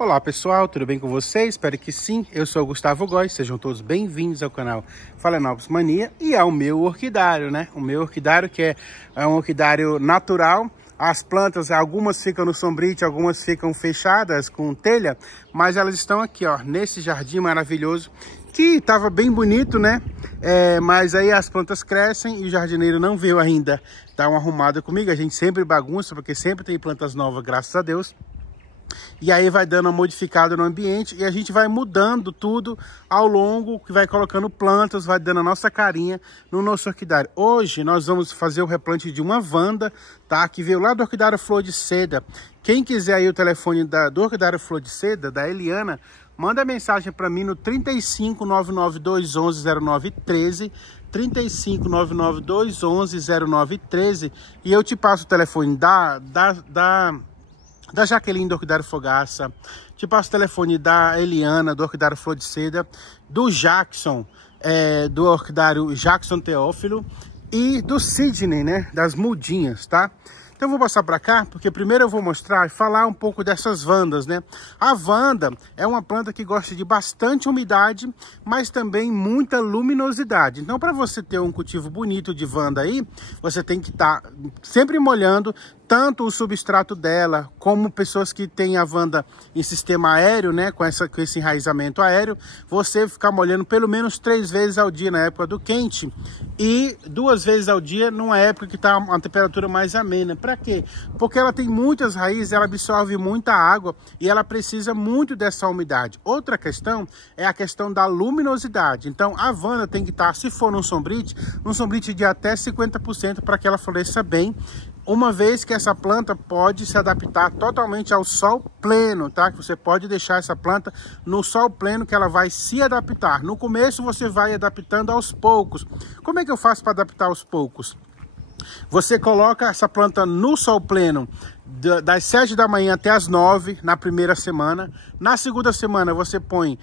Olá pessoal, tudo bem com vocês? Espero que sim. Eu sou o Gustavo Góes, sejam todos bem-vindos ao canal Phalaenopsis Mania e ao meu orquidário, né? O meu orquidário que é um orquidário natural. As plantas, algumas ficam no sombrite, algumas ficam fechadas com telha, mas elas estão aqui, ó, nesse jardim maravilhoso que estava bem bonito, né? Mas aí as plantas crescem e o jardineiro não veio ainda dar uma arrumada comigo. A gente sempre bagunça porque sempre tem plantas novas, graças a Deus. E aí vai dando uma modificada no ambiente e a gente vai mudando tudo ao longo, que vai colocando plantas, vai dando a nossa carinha no nosso orquidário. Hoje nós vamos fazer o replante de uma Wanda, tá? Que veio lá do orquidário Flor de Seda. Quem quiser aí o telefone do orquidário Flor de Seda, da Eliana, manda mensagem para mim no 35992110913, 35992110913 e eu te passo o telefone da Jaqueline do Orquidário Fogaça, te passo o telefone da Eliana, do Orquidário Flor de Seda, do Jackson, do Orquidário Jackson Teófilo e do Sidney, né, das mudinhas, tá? Então eu vou passar para cá, porque primeiro eu vou mostrar e falar um pouco dessas Wandas, né? A Wanda é uma planta que gosta de bastante umidade, mas também muita luminosidade. Então para você ter um cultivo bonito de Wanda aí, você tem que estar sempre molhando tanto o substrato dela, como pessoas que têm a Wanda em sistema aéreo, né, com esse enraizamento aéreo, você ficar molhando pelo menos 3 vezes ao dia na época do quente e 2 vezes ao dia numa época que está uma temperatura mais amena. Para quê? Porque ela tem muitas raízes, ela absorve muita água e ela precisa muito dessa umidade. Outra questão é a questão da luminosidade. Então a Wanda tem que estar, se for num sombrite de até 50% para que ela floresça bem, uma vez que essa planta pode se adaptar totalmente ao sol pleno, tá? Que você pode deixar essa planta no sol pleno que ela vai se adaptar. No começo você vai adaptando aos poucos. Como é que eu faço para adaptar aos poucos? Você coloca essa planta no sol pleno das 7 da manhã até as 9 na primeira semana. Na segunda semana você põe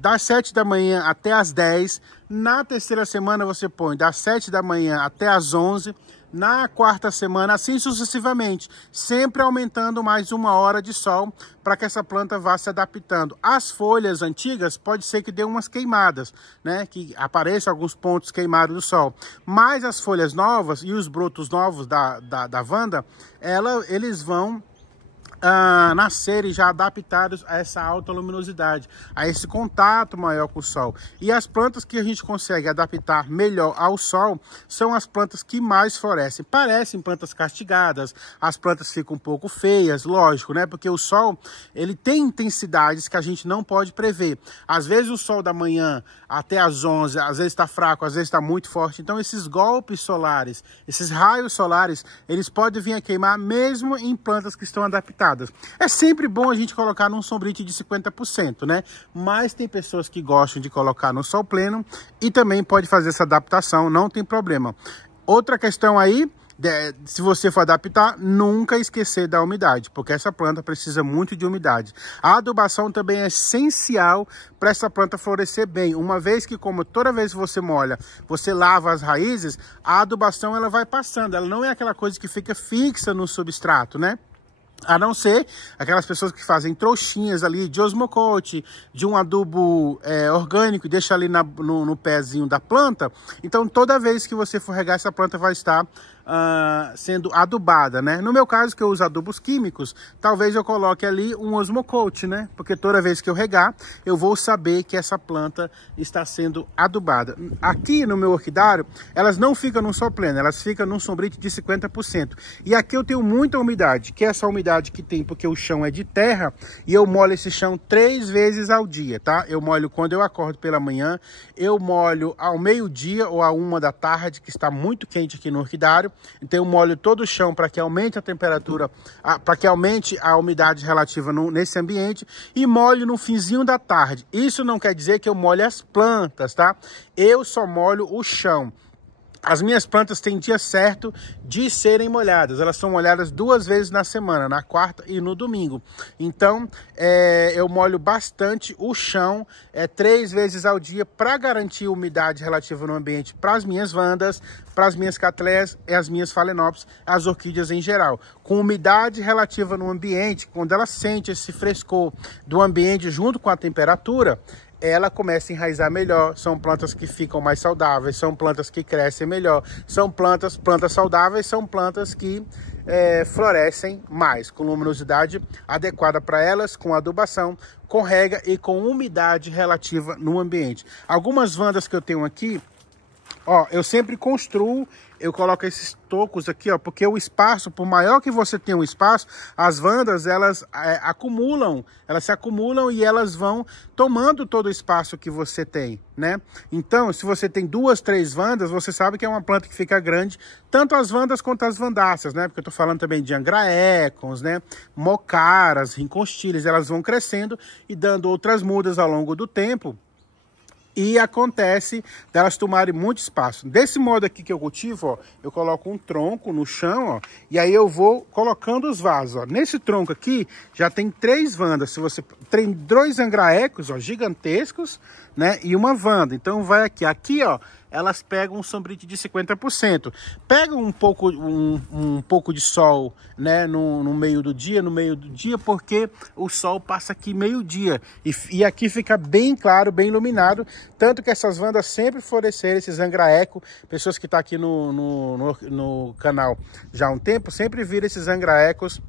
das 7 da manhã até as 10. Na terceira semana você põe das 7 da manhã até as 11. Na quarta semana, assim sucessivamente, sempre aumentando mais 1 hora de sol para que essa planta vá se adaptando. As folhas antigas pode ser que dê umas queimadas, né? Que apareçam alguns pontos queimados do sol. Mas as folhas novas e os brotos novos da Wanda, eles vão nascerem já adaptados a essa alta luminosidade, a esse contato maior com o sol. E as plantas que a gente consegue adaptar melhor ao sol são as plantas que mais florescem. Parecem plantas castigadas, as plantas ficam um pouco feias, lógico, né? Porque o sol, ele tem intensidades que a gente não pode prever. Às vezes o sol da manhã até as 11, às vezes está fraco, às vezes está muito forte. Então esses golpes solares, esses raios solares, eles podem vir a queimar mesmo em plantas que estão adaptadas. É sempre bom a gente colocar num sombrite de 50%, né? Mas tem pessoas que gostam de colocar no sol pleno e também pode fazer essa adaptação, não tem problema. Outra questão aí, se você for adaptar, nunca esquecer da umidade, porque essa planta precisa muito de umidade. A adubação também é essencial para essa planta florescer bem, uma vez que, como toda vez que você molha, você lava as raízes, a adubação ela vai passando, ela não é aquela coisa que fica fixa no substrato, né? A não ser aquelas pessoas que fazem trouxinhas ali de osmocote, de um adubo orgânico e deixa ali no pezinho da planta. Então toda vez que você for regar, essa planta vai estar sendo adubada, né? No meu caso, que eu uso adubos químicos, talvez eu coloque ali um osmocote, né? Porque toda vez que eu regar, eu vou saber que essa planta está sendo adubada. Aqui no meu orquidário, elas não ficam num sol pleno, elas ficam num sombrite de 50%. E aqui eu tenho muita umidade, que é essa umidade que tem porque o chão é de terra, e eu molho esse chão 3 vezes ao dia, tá? Eu molho quando eu acordo pela manhã, eu molho ao meio-dia ou à 1 da tarde, que está muito quente aqui no orquidário. Então eu molho todo o chão para que aumente a temperatura, para que aumente a umidade relativa nesse ambiente, e molho no finzinho da tarde. Isso não quer dizer que eu molhe as plantas, tá? Eu só molho o chão. As minhas plantas têm dia certo de serem molhadas. Elas são molhadas 2 vezes na semana, na quarta e no domingo. Então, eu molho bastante o chão 3 vezes ao dia para garantir umidade relativa no ambiente para as minhas vandas, para as minhas catleias e as minhas phalaenopsis, as orquídeas em geral. Com umidade relativa no ambiente, quando ela sente esse frescor do ambiente junto com a temperatura, ela começa a enraizar melhor, são plantas que ficam mais saudáveis, são plantas que crescem melhor, são plantas saudáveis, são plantas que florescem mais, com luminosidade adequada para elas, com adubação, com rega e com umidade relativa no ambiente. Algumas vandas que eu tenho aqui, ó, eu sempre construo, eu coloco esses tocos aqui, ó, porque o espaço, por maior que você tenha um espaço, as vandas, elas se acumulam e elas vão tomando todo o espaço que você tem, né? Então, se você tem 2, 3 vandas, você sabe que é uma planta que fica grande, tanto as vandas quanto as vandáceas, né? Porque eu tô falando também de angraecons, né? Mocaras, rinconstiles, elas vão crescendo e dando outras mudas ao longo do tempo. E acontece delas tomarem muito espaço. Desse modo aqui que eu cultivo, ó, eu coloco um tronco no chão, ó, e aí eu vou colocando os vasos. Ó. Nesse tronco aqui já tem 3 vandas. Se você tem 2 angraecos, ó, gigantescos, né, e uma vanda. Então vai aqui. Aqui, ó, elas pegam um sombrite de 50%. Pegam um pouco de sol, né, no meio do dia, porque o sol passa aqui meio-dia. E aqui fica bem claro, bem iluminado. Tanto que essas vandas sempre floresceram, esses angraecos. Pessoas que estão aqui no canal já há um tempo, sempre viram esses angraecos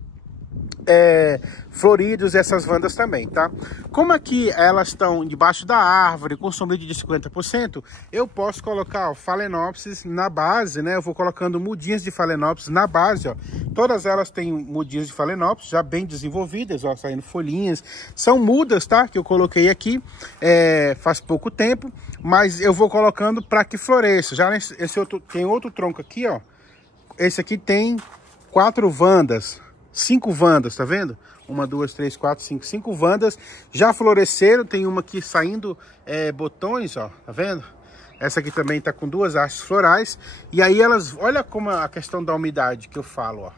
floridos, essas vandas também, tá? Como aqui elas estão debaixo da árvore com sombrite de 50%, eu posso colocar, ó, phalaenopsis na base, né? Eu vou colocando mudinhas de phalaenopsis na base, ó. Todas elas têm mudinhas de phalaenopsis já bem desenvolvidas, ó, saindo folhinhas. São mudas, tá? Que eu coloquei aqui faz pouco tempo, mas eu vou colocando para que floresça. Já tem outro tronco aqui, ó. Esse aqui tem 4 vandas. 5 vandas, tá vendo? 1, 2, 3, 4, 5, 5 vandas já floresceram. Tem uma aqui saindo botões, ó, tá vendo? Essa aqui também tá com 2 hastes florais. E aí elas, olha como a questão da umidade que eu falo, ó.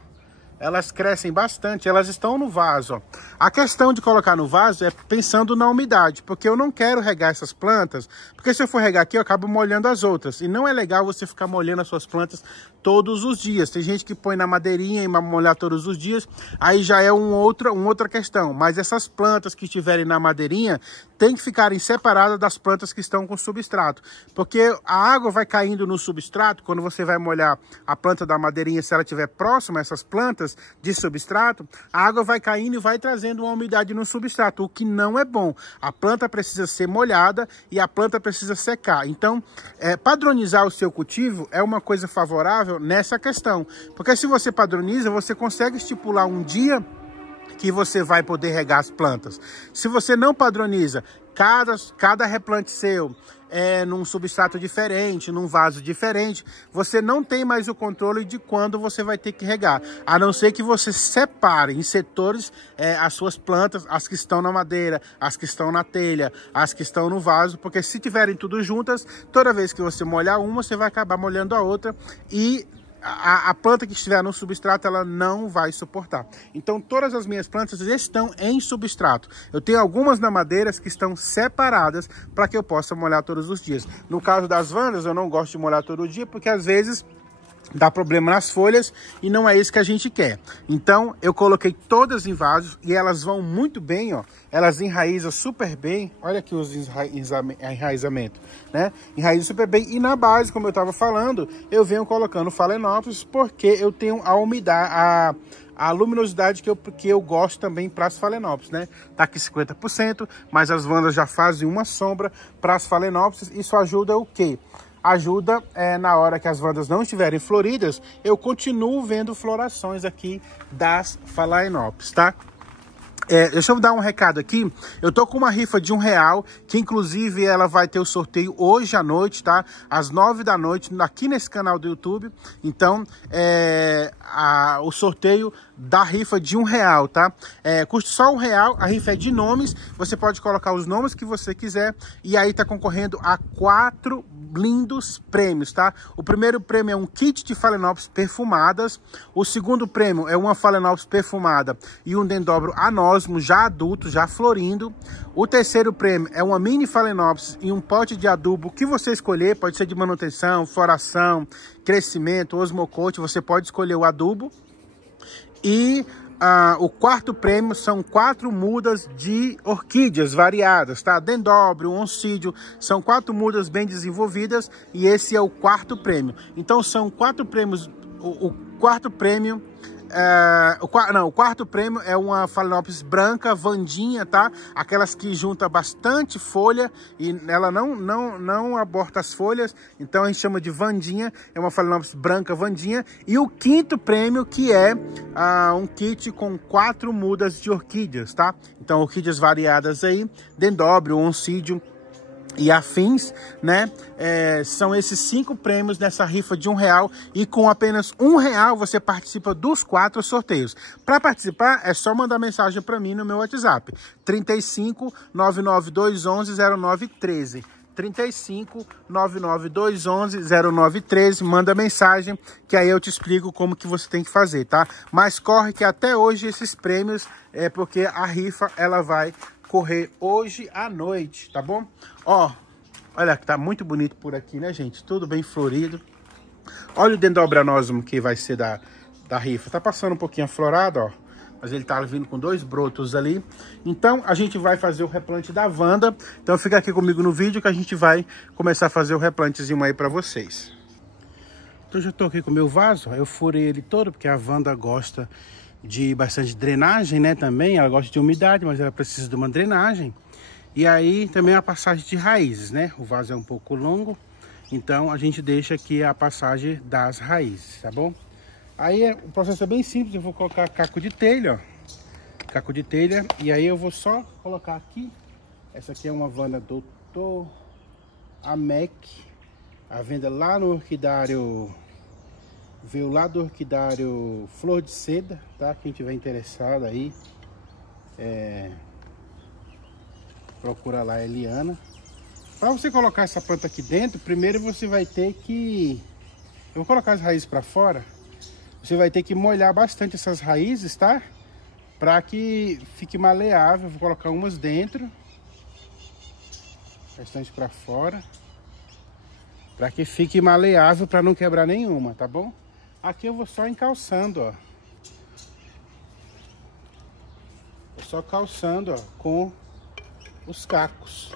Elas crescem bastante, elas estão no vaso, ó. A questão de colocar no vaso é pensando na umidade, porque eu não quero regar essas plantas, porque se eu for regar aqui eu acabo molhando as outras. E não é legal você ficar molhando as suas plantas todos os dias. Tem gente que põe na madeirinha e molhar todos os dias, aí já é uma outra questão. Mas essas plantas que estiverem na madeirinha tem que ficarem separadas das plantas que estão com substrato, porque a água vai caindo no substrato. Quando você vai molhar a planta da madeirinha, se ela estiver próxima a essas plantas de substrato, a água vai caindo e vai trazendo uma umidade no substrato, o que não é bom. A planta precisa ser molhada e a planta precisa secar. Então, padronizar o seu cultivo é uma coisa favorável nessa questão, porque se você padroniza, você consegue estipular um dia que você vai poder regar as plantas. Se você não padroniza, cada replante seu num substrato diferente, num vaso diferente, você não tem mais o controle de quando você vai ter que regar, a não ser que você separe em setores as suas plantas, as que estão na madeira, as que estão na telha, as que estão no vaso, porque se tiverem tudo juntas, toda vez que você molhar uma, você vai acabar molhando a outra e a planta que estiver no substrato, ela não vai suportar. Então, todas as minhas plantas estão em substrato. Eu tenho algumas na madeira que estão separadas para que eu possa molhar todos os dias. No caso das vandas, eu não gosto de molhar todo dia, porque às vezes dá problema nas folhas e não é isso que a gente quer. Então, eu coloquei todas em vasos e elas vão muito bem, ó. Elas enraizam super bem. Olha aqui os enraizamentos, né? Enraizam super bem. E na base, como eu estava falando, eu venho colocando phalaenopsis porque eu tenho a umidade, a luminosidade que eu gosto também para as phalaenopsis, né? Tá aqui 50%, mas as vandas já fazem uma sombra para as phalaenopsis. Isso ajuda o quê? Ajuda na hora que as vandas não estiverem floridas, eu continuo vendo florações aqui das phalaenopsis, tá? Deixa eu dar um recado aqui. Eu tô com uma rifa de R$1, que inclusive ela vai ter o sorteio hoje à noite, tá? Às 9 da noite, aqui nesse canal do YouTube. Então, o sorteio da rifa de R$1, tá? Custa só R$1, a rifa é de nomes. Você pode colocar os nomes que você quiser. E aí tá concorrendo a 4 lindos prêmios, tá? O primeiro prêmio é um kit de Phalaenopsis perfumadas. O segundo prêmio é uma Phalaenopsis perfumada e um dendróbio anósmo já adulto, já florindo. O terceiro prêmio é uma mini Phalaenopsis e um pote de adubo que você escolher. Pode ser de manutenção, floração, crescimento, osmocote. Você pode escolher o adubo. E o quarto prêmio são 4 mudas de orquídeas variadas, tá? Dendróbio, oncídio, são 4 mudas bem desenvolvidas e esse é o quarto prêmio. Então são 4 prêmios. O quarto prêmio o quarto prêmio é uma Phalaenopsis branca, Vandinha, tá? Aquelas que junta bastante folha e ela não aborta as folhas, então a gente chama de Vandinha, é uma Phalaenopsis branca, Vandinha. E o quinto prêmio, que é um kit com 4 mudas de orquídeas, tá? Então orquídeas variadas aí, dendróbio, oncídio e afins, né? São esses 5 prêmios nessa rifa de R$1 e com apenas R$1 você participa dos 4 sorteios. Para participar é só mandar mensagem para mim no meu WhatsApp 35 99211 0913. 35 99211 0913, manda mensagem que aí eu te explico como que você tem que fazer, tá? Mas corre que até hoje esses prêmios porque a rifa ela vai correr hoje à noite, tá bom? Ó, olha que tá muito bonito por aqui, né, gente? Tudo bem florido. Olha o dendróbio anósmo que vai ser da rifa. Tá passando um pouquinho aflorado, ó. Mas ele tá vindo com 2 brotos ali. Então, a gente vai fazer o replante da Wanda. Então, fica aqui comigo no vídeo que a gente vai começar a fazer o replantezinho aí pra vocês. Então, já tô aqui com o meu vaso. Eu furei ele todo, porque a Wanda gosta de bastante drenagem, né, também. Ela gosta de umidade, mas ela precisa de uma drenagem. E aí, também a passagem de raízes, né? O vaso é um pouco longo, então a gente deixa aqui a passagem das raízes, tá bom? Aí o processo é bem simples, eu vou colocar caco de telha, ó. Caco de telha, e aí eu vou só colocar aqui. Essa aqui é uma Wanda Doutor Amec, a venda lá no orquidário, veio lá do orquidário Flor de Seda, tá? Quem tiver interessado aí, procura lá a Eliana. Para você colocar essa planta aqui dentro, primeiro você vai ter que... Eu vou colocar as raízes para fora. Você vai ter que molhar bastante essas raízes, tá? Para que fique maleável. Vou colocar umas dentro, bastante para fora, para que fique maleável, para não quebrar nenhuma, tá bom? Aqui eu vou só encalçando, ó. Vou só calçando, ó, com os cacos.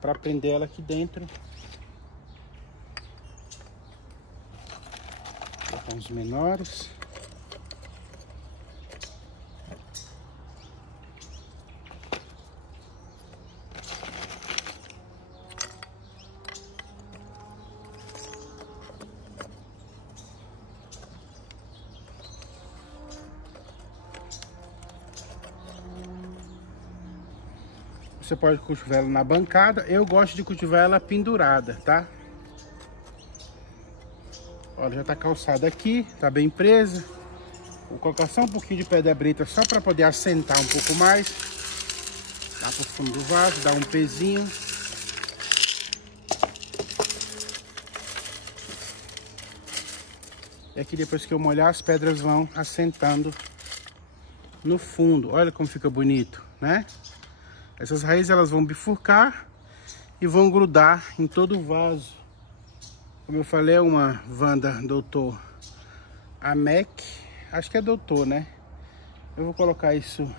Para prender ela aqui dentro. Vou colocar uns menores. Você pode cultivar ela na bancada. Eu gosto de cultivar ela pendurada, tá? Olha, já tá calçada aqui, tá bem presa. Vou colocar só um pouquinho de pedra brita só para poder assentar um pouco mais. Dá pro fundo do vaso, dá um pezinho. E aqui depois que eu molhar, as pedras vão assentando no fundo. Olha como fica bonito, né? Essas raízes elas vão bifurcar e vão grudar em todo o vaso. Como eu falei, é uma Wanda Doutor Amec. Acho que é Doutor, né? Eu vou colocar isso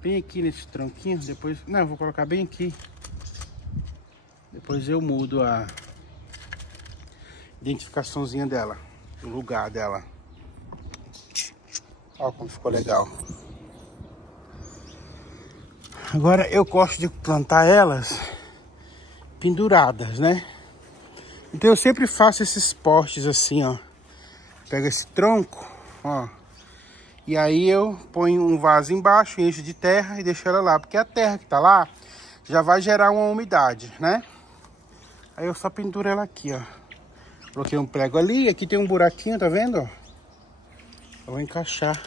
bem aqui nesse tronquinho. Depois... Não, eu vou colocar bem aqui. Depois eu mudo a identificaçãozinha dela, o lugar dela. Olha como ficou legal. Agora eu gosto de plantar elas penduradas, né? Então eu sempre faço esses postes assim, ó, Pego esse tronco, ó. E aí eu ponho um vaso embaixo, encho de terra e deixo ela lá. Porque a terra que tá lá já vai gerar uma umidade, né? Aí eu só penduro ela aqui, ó. Coloquei um prego ali, aqui tem um buraquinho, tá vendo? Eu vou encaixar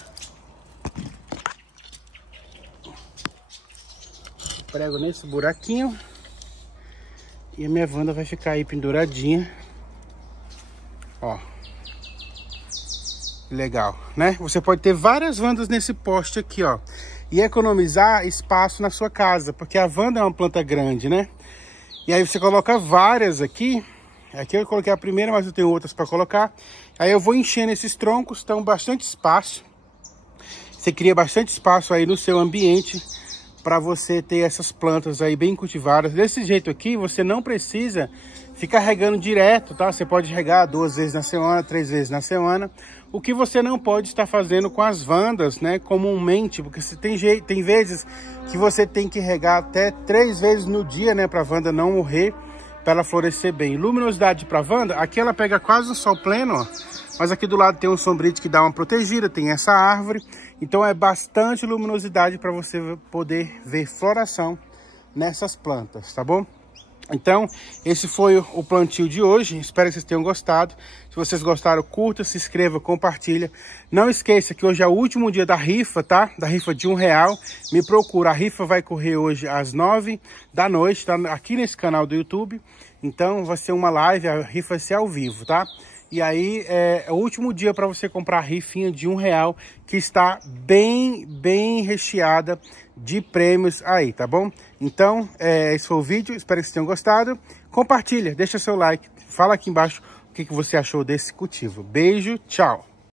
o prego nesse buraquinho. E a minha Wanda vai ficar aí penduradinha. Ó. Legal, né? Você pode ter várias Wandas nesse poste aqui, ó. E economizar espaço na sua casa, porque a Wanda é uma planta grande, né? E aí você coloca várias aqui. Aqui eu coloquei a primeira, mas eu tenho outras para colocar. Aí eu vou enchendo esses troncos, estão bastante espaço. Você cria bastante espaço aí no seu ambiente para você ter essas plantas aí bem cultivadas. Desse jeito aqui, você não precisa ficar regando direto, tá? Você pode regar 2 vezes na semana, 3 vezes na semana. O que você não pode estar fazendo com as Wandas, né? Comumente, porque tem vezes que você tem que regar até 3 vezes no dia, né? Para a Wanda não morrer, para ela florescer bem. Luminosidade para a Wanda, aqui ela pega quase o sol pleno, ó. Mas aqui do lado tem um sombrite que dá uma protegida, tem essa árvore. Então é bastante luminosidade para você poder ver floração nessas plantas, tá bom? Então, esse foi o plantio de hoje. Espero que vocês tenham gostado. Se vocês gostaram, curta, se inscreva, compartilha. Não esqueça que hoje é o último dia da rifa, tá? Da rifa de R$1. Me procura. A rifa vai correr hoje às 9 da noite, tá? Aqui nesse canal do YouTube. Então, vai ser uma live, a rifa vai ser ao vivo, tá? E aí, é o último dia para você comprar a rifinha de R$1, que está bem recheada de prêmios aí, tá bom? Então, esse foi o vídeo, espero que vocês tenham gostado. Compartilha, deixa seu like, fala aqui embaixo o que você achou desse cultivo. Beijo, tchau!